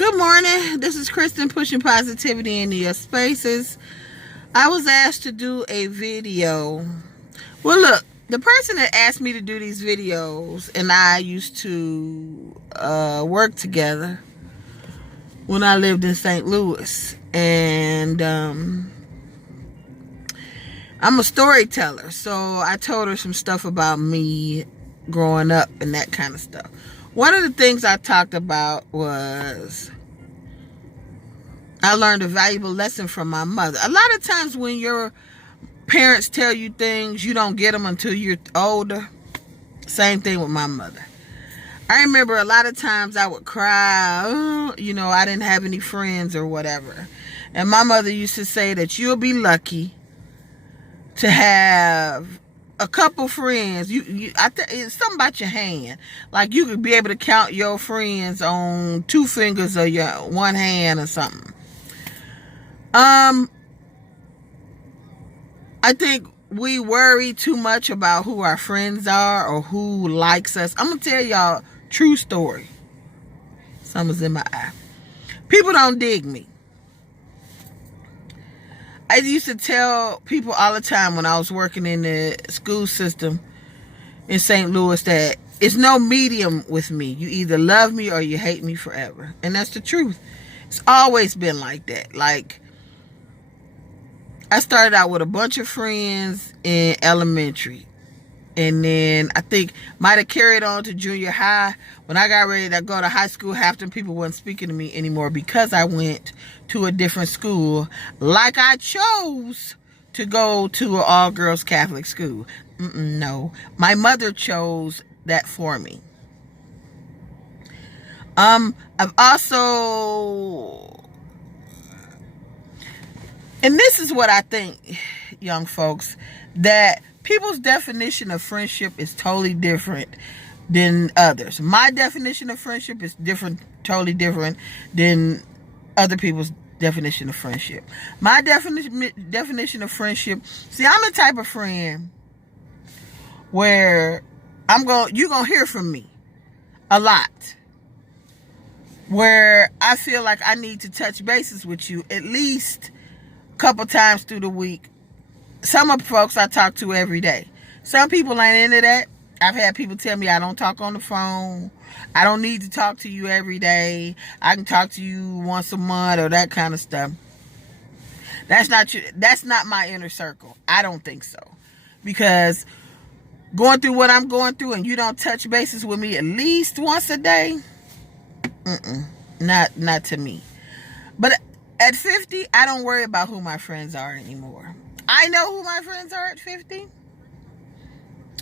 Good morning. This is Kristen pushing positivity into your spaces. I was asked to do a video. Well, look, the person that asked me to do these videos and I used to work together when I lived in St. Louis. And I'm a storyteller, so I told her some stuff about me growing up and that kind of stuff. One of the things I talked about was I learned a valuable lesson from my mother. A lot of times when your parents tell you things, you don't get them until you're older. Same thing with my mother. I remember a lot of times I would cry, I didn't have any friends or whatever. And my mother used to say that you'll be lucky to have a couple friends. It's something about your hand. Like you could be able to count your friends on 2 fingers of your one hand or something. I think we worry too much about who our friends are or who likes us. I'm gonna tell y'all true story. Something's in my eye. People don't dig me. I used to tell people all the time when I was working in the school system in St. Louis that it's no medium with me. You either love me or you hate me forever. And that's the truth. It's always been like that. Like, I started out with a bunch of friends in elementary. And then I think might have carried on to junior high. When I got ready to go to high school, half the people weren't speaking to me anymore because I went to a different school. Like I chose to go to an all-girls Catholic school. No. My mother chose that for me. I've also... And this is what I think, young folks, that people's definition of friendship is totally different than others. My definition of friendship is totally different than other people's definition of friendship. My definition of friendship, see, I'm the type of friend where you're going to hear from me a lot. Where I feel like I need to touch bases with you at least a couple times through the week. Some of the folks I talk to every day. Some people ain't into that. I've had people tell me I don't talk on the phone. I don't need to talk to you every day. I can talk to you once a month or that kind of stuff. That's not my inner circle. I don't think so. Because going through what I'm going through and you don't touch bases with me at least once a day, not to me. But at 50, I don't worry about who my friends are anymore. I know who my friends are at 50.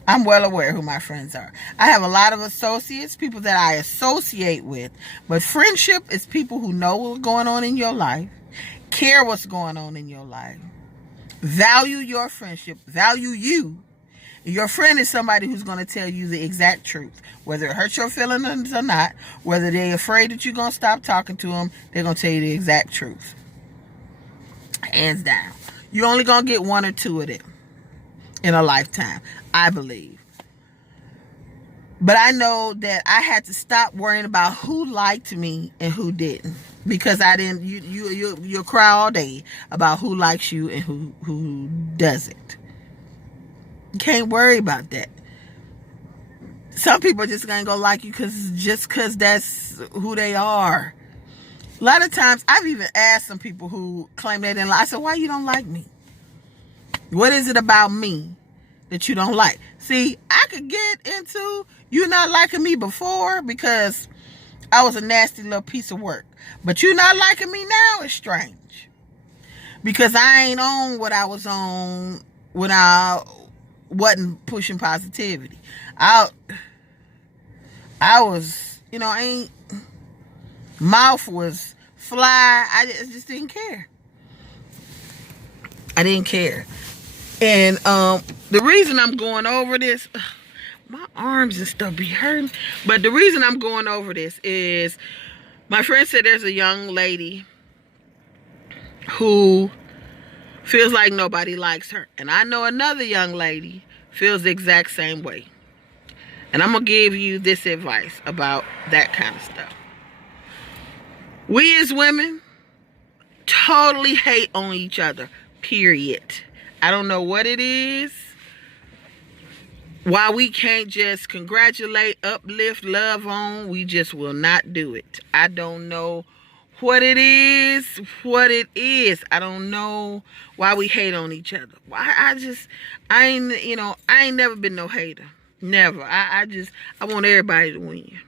I'm well aware who my friends are. I have a lot of associates, people that I associate with. But friendship is people who know what's going on in your life, care what's going on in your life, value your friendship, value you. Your friend is somebody who's going to tell you the exact truth. Whether it hurts your feelings or not, whether they're afraid that you're going to stop talking to them, they're going to tell you the exact truth. Hands down. You're only going to get 1 or 2 of them in a lifetime, I believe. But I know that I had to stop worrying about who liked me and who didn't. Because I didn't, you'll cry all day about who likes you and who doesn't. You can't worry about that. Some people are just going to go like you because that's who they are. A lot of times, I've even asked some people who claim they didn't like. I said, why you don't like me? What is it about me that you don't like? See, I could get into you not liking me before because I was a nasty little piece of work. But you not liking me now is strange. Because I ain't on what I was on when I wasn't pushing positivity. I was, mouth was fly. I just didn't care. I didn't care. And the reason I'm going over this, my arms and stuff be hurting. But the reason I'm going over this is my friend said there's a young lady who feels like nobody likes her. And I know another young lady feels the exact same way. And I'm going to give you this advice about that kind of stuff. We as women totally hate on each other, period. I don't know what it is, why we can't just congratulate, uplift, love on. We just will not do it. I don't know what it is. I don't know why we hate on each other. I ain't never been no hater. Never. I want everybody to win.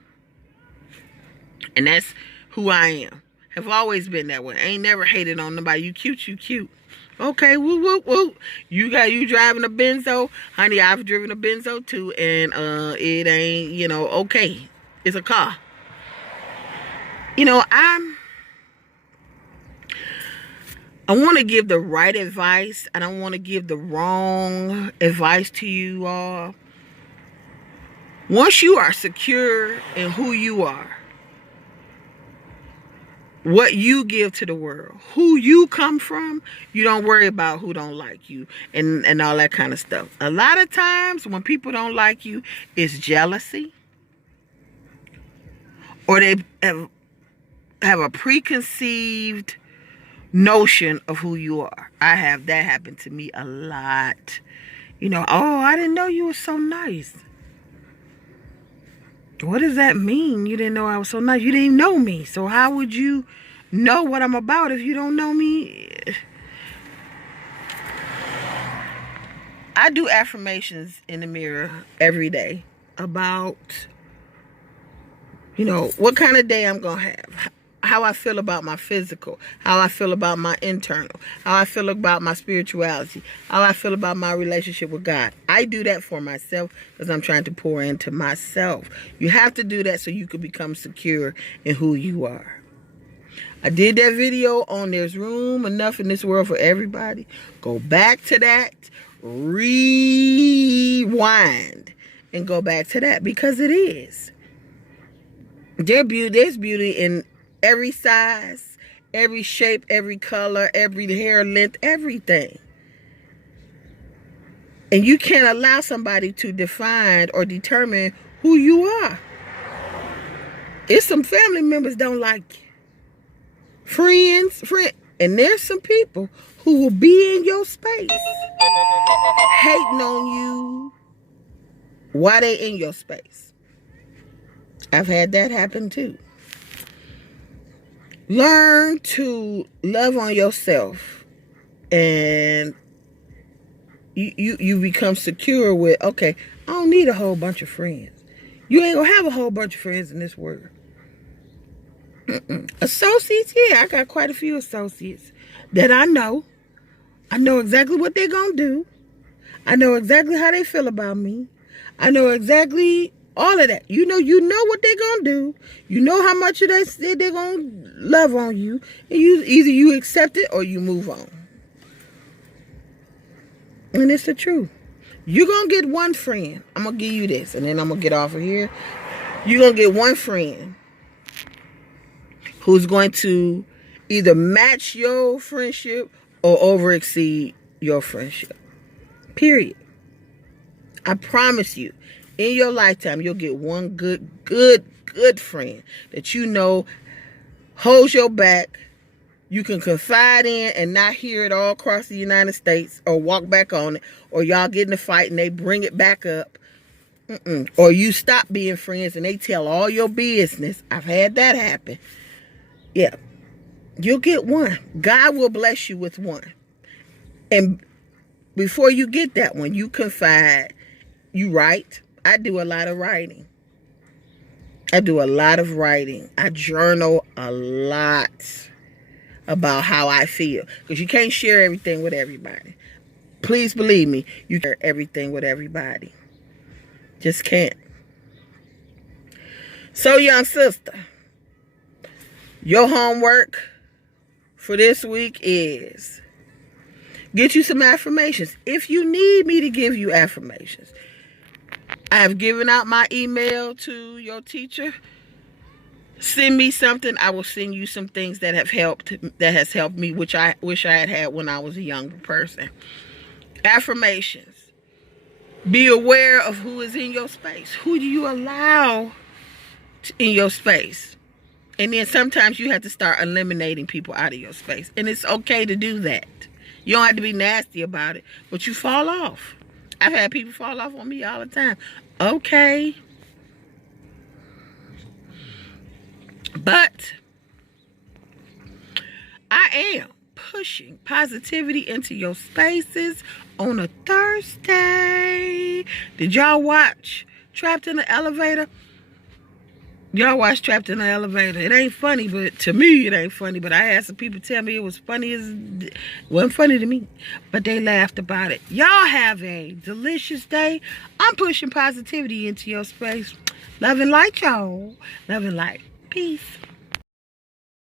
And that's who I am. Have always been that way. Ain't never hated on nobody. You cute, you cute. Okay, woo, woo, woo. You driving a Benzo? Honey, I've driven a Benzo too, and it ain't, okay. It's a car. I want to give the right advice. I don't want to give the wrong advice to you all. Once you are secure in who you are, what you give to the world, who you come from, you don't worry about who don't like you and all that kind of stuff. A lot of times when people don't like you, it's jealousy, or they have a preconceived notion of who you are. I have that happen to me a lot. Oh, I didn't know you were so nice. What does that mean? You didn't know I was so nice. You didn't know me. So how would you know what I'm about if you don't know me? I do affirmations in the mirror every day about, what kind of day I'm going to have. How I feel about my physical, how I feel about my internal, how I feel about my spirituality, how I feel about my relationship with God. I do that for myself because I'm trying to pour into myself. You have to do that so you can become secure in who you are. I did that video on There's Room Enough in This World for Everybody. Go back to that, rewind, and go back to that because it is. There's beauty in every size, every shape, every color, every hair length, everything. And you can't allow somebody to define or determine who you are. If some family members don't like you, friends, and there's some people who will be in your space, hating on you while they in your space. I've had that happen too. Learn to love on yourself, and you become secure with, okay, I don't need a whole bunch of friends. You ain't gonna have a whole bunch of friends in this world. Associates, yeah, I got quite a few associates that I know. I know exactly what they're gonna do. I know exactly how they feel about me. I know exactly all of that. You know what they're gonna do. You know how much they're gonna love on you, and either you accept it or you move on. And it's the truth. You're gonna get one friend. I'm gonna give you this, and then I'm gonna get off of here. You're gonna get one friend who's going to either match your friendship or over exceed your friendship. Period. I promise you, in your lifetime, you'll get one good friend that holds your back. You can confide in and not hear it all across the United States, or walk back on it, or y'all get in a fight and they bring it back up. Or you stop being friends and they tell all your business. I've had that happen. Yeah. You'll get one. God will bless you with one. And before you get that one, you confide. You write. I do a lot of writing. I journal a lot about how I feel. Because you can't share everything with everybody. Please believe me, you can't share everything with everybody. Just can't. So, young sister, your homework for this week is get you some affirmations. If you need me to give you affirmations, I have given out my email to your teacher. Send me something. I will send you some things that has helped me, which I wish I had when I was a younger person. Affirmations. Be aware of who is in your space. Who do you allow in your space? And then sometimes you have to start eliminating people out of your space. And it's okay to do that. You don't have to be nasty about it, but you fall off. I've had people fall off on me all the time. Okay. But I am pushing positivity into your spaces on a Thursday. Did y'all watch Trapped in the Elevator? Y'all watch Trapped in the Elevator. It ain't funny, but to me it ain't funny. But I had some people tell me it was funny. It wasn't funny to me, but they laughed about it. Y'all have a delicious day. I'm pushing positivity into your space. Love and light, y'all. Love and light. Peace.